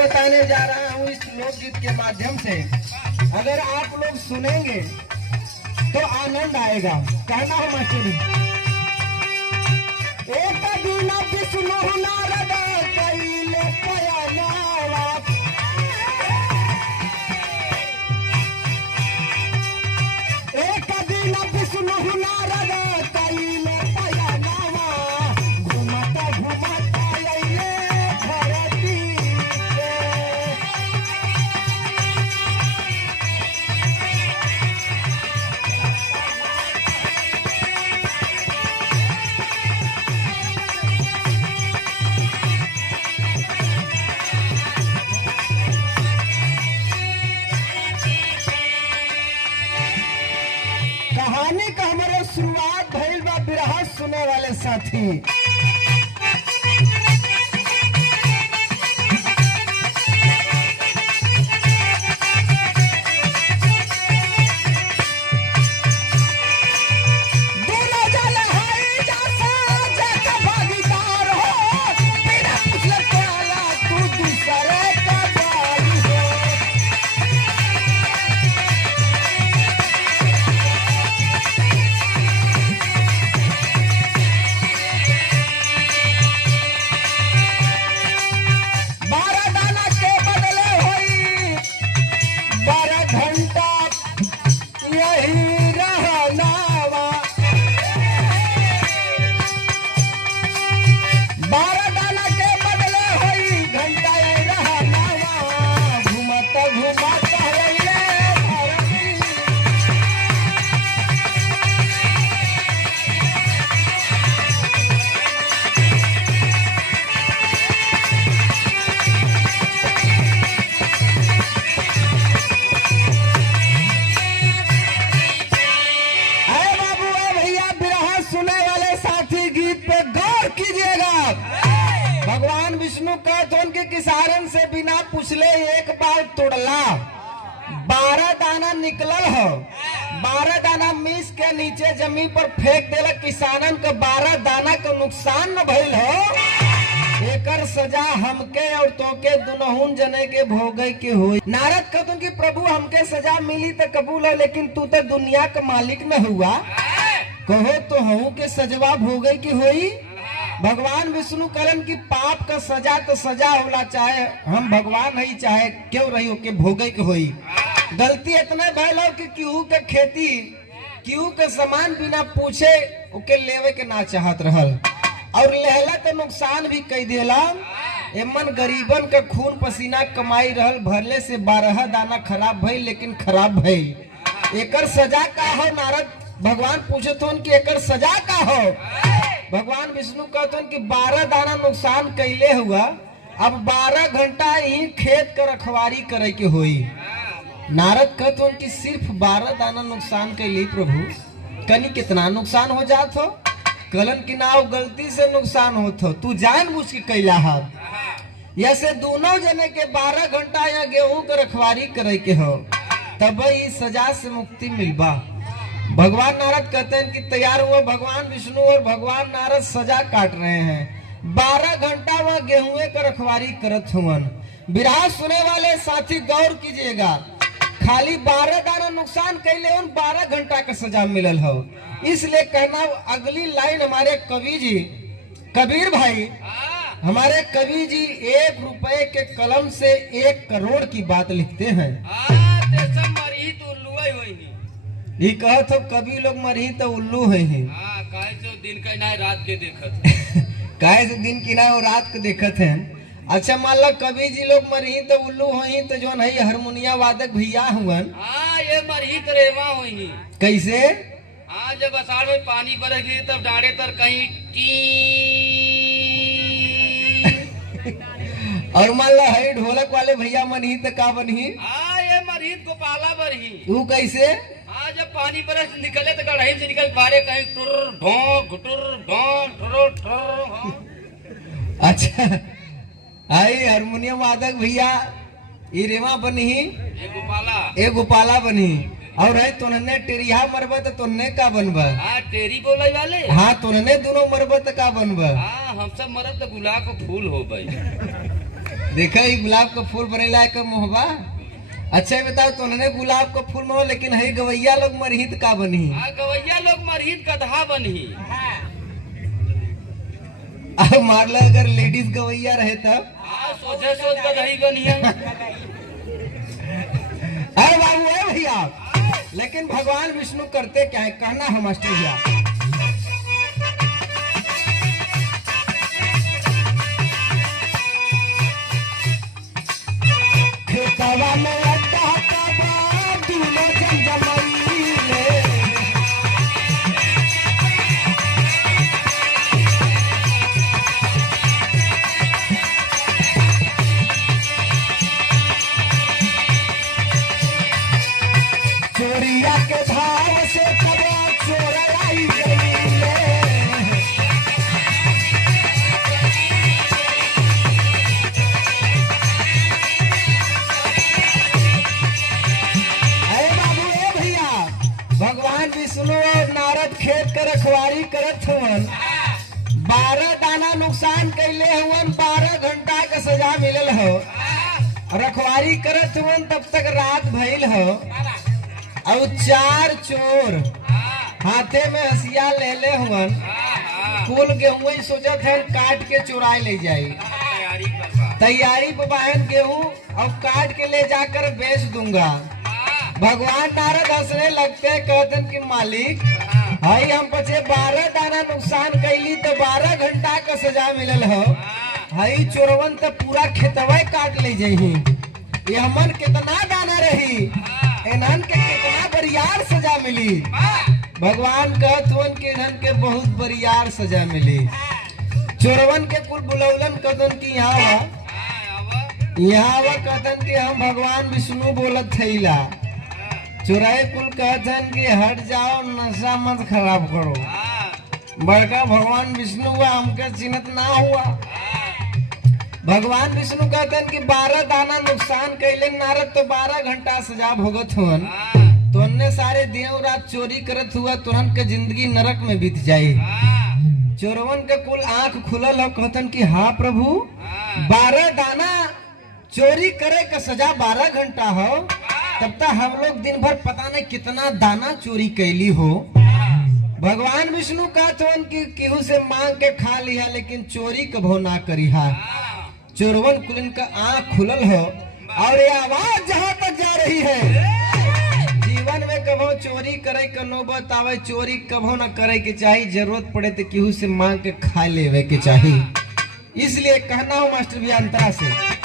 बताने जा रहा हूँ इस लोकगीत के माध्यम से। अगर आप लोग सुनेंगे तो आनंद आएगा। कहना है मास्टर एक दिन विष्णु नारद कइले पयनावा, एक दिन विष्णु नारद कइले पयनावा, घुमता घुमता अइले धरती पे। कहानी का हमारे शुरुआत भइल बा बिरहा सुने वाले साथी। दूल्हा जाले हाई जासा जग भागीदार हो, बिना पूछले कहला तू दूसरे का बारी हो। भगवान विष्णु कहते उनके किसारन से बिना पूछले एक बार तोड़ला, 12 दाना निकलल हो, 12 दाना मीस के नीचे जमीन पर फेंक देला। किसानन के 12 दाना के नुकसान न भइल हो, एकर सजा हमके और तोके दुनहुन जने के भोगे के होई। नारद कहते कि प्रभु हमके सजा मिली तो कबूल है, लेकिन तू तो दुनिया का मालिक न हुआ, कहो तो हूँ के सजवा भोगे की होई। भगवान विष्णु कलन की पाप का सजा तो सजा होला, चाहे हम भगवान ही चाहे क्यों रही हो के भोगे के होई। गलती इतने भइल हो कि केहू के खेती केहू के सामान बिना पूछे ओके लेवे के ना चाहत रहल, और लेहला तो नुकसान भी कई देला। एमन गरीबन का खून पसीना कमाई रहल, भरले से 12 दाना खराब भइल, लेकिन खराब भइल। एकर सजा का हो? नारद भगवान पूछे तो कि एकर सजा का हो? भगवान विष्णु कहते कि 12 दाना नुकसान कैले हुआ, अब 12 घंटा ही खेत का रखवारी करे के होई। नारद कहते कि सिर्फ 12 दाना नुकसान कैले प्रभु, कनी कितना नुकसान हो जात हो? कलन की नाव गलती से नुकसान होत हो, तू जानबूझ के कैला हाथ। ऐसे दोनों जने के 12 घंटा या गेहूं का रखवारी करे के हो, तब इस सजा से मुक्ति मिलबा। भगवान नारद कहते हैं कि तैयार हुआ भगवान विष्णु और भगवान नारद सजा काट रहे हैं। 12 घंटा वह गेहूं का रखवारी करत हुवन। बिरहा सुने वाले साथी गौर कीजिएगा, खाली 12 दाना नुकसान कैले उन 12 घंटा का सजा मिलल हो। इसलिए कहना अगली लाइन हमारे कवि जी कबीर भाई, हमारे कवि जी 1 रुपए के कलम से 1 करोड़ की बात लिखते हैं। ये कहा तो कभी लोग मरी तो उल्लू है ही। काहे से दिन का ना रात के देखत काहे से दिन की ना और रात के देखत हैं। अच्छा मान लो कभी जी लोग मरी तो उल्लू होही, तो जो नहीं हारमोनिया वादक भैया हुवन, ये मरही तरेवा होही। कैसे? जब आषाढ़ में पानी बरस तब डाड़े तर कहीं टी और मान लो है ढोलक वाले भैया मरही तो का बनही? ये मरही गोपाला बरही। तू कैसे? जब पानी बरस निकले तो कढ़ाई से निकल पारे कहीं टुर ढों घुटुर ढों ठुर ठुर। अच्छा आई हारमोनियम वादक भैया ये रेवा बनी, ये गोपाला बनी, और है तुन्ने टेरिया मरबा तो तुन्ने का बनबा? टेरी बोले वाले। हाँ तुन्ने दोनों मरबा तो का बनबा? हम सब मरब तो गुलाब का फूल हो भाई। देखा ही गुलाब का फूल बनेला कब मोहबा। अच्छा ये बताओ तो उन्होंने गुलाब का फूल मोह लेकिन है गवैया लोग मरहित का बनी। गवैया लोग मरहित गधा बनी। अब मान लो अगर लेडीज गवैया रहे तब सोचे सोच गधई बनी है। अरे बाबू है भैया, लेकिन भगवान विष्णु करते क्या है कहना है मास्टर भैया। खेतवा में अड्डा का दूल्हा जमजमैले। चोरिया के भाव से कबा चोराई गईले। भगवान विष्णु और नारद खेत के रखवारी करत हुवन। 12 दाना नुकसान कैले हुवन, 12 घंटा का सजा मिलल हो। रखवारी करत हुवन तब तक रात भइल हो और 4 चोर हाथे में हसिया ले ले हुवन। कुल गेहूं ही सोचत है काट के चुराए ले जाई। तैयारी पे बहन गेहूं और काट के ले जाकर बेच दूंगा। भगवान नारद हंसने लगते कहते कि मालिक हाई हम पचे 12 दाना नुकसान कैली तो 12 घंटा का सजा मिलल हो। हाई चोरवन तो पूरा खेतवा काट ले जाही। ये हमन कितना दाना रही, इन्हन के कितना बरियार सजा मिली। भगवान कहतवन कि इन्हन के बहुत बरियार सजा मिली। चोरवन के कुल बुलौलन कहतन कि यहाँ कहतन कि हम भगवान विष्णु बोलत थैला। चुराए कुल कहते कि हट जाओ, नशा मत खराब करो। बड़का भगवान विष्णु हुआ, हमके चिन्हत ना हुआ। भगवान विष्णु कहते हैं कि 12 दाना नुकसान कैले नारद तो 12 घंटा सजा भोगत हुवन। तो अन्य सारे दिन रात चोरी करत हुआ तुरंत के जिंदगी नरक में बीत जाये। चोरवन के कुल आंख खुलल हो, कहतन कि हाँ प्रभु 12 दाना चोरी करे का सजा 12 घंटा हो, तब तक हम लोग दिन भर पता नहीं कितना दाना चोरी कैली हो। भगवान विष्णु कहते कि केहू से मांग के खा लिया लेकिन चोरी कभो ना करिहा। चोरवन कुलन का आंख खुलल हो और ये आवाज जहाँ तक जा रही है, जीवन में कभो चोरी करे का नौबत आवे, चोरी कभो ना करे के चाहिए। जरूरत पड़े तो केहू से मांग के खा लेवे के चाहिए। इसलिए कहना हो मास्टर भैया अंतरा से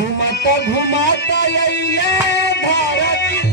घुमता घुमता अइले धरती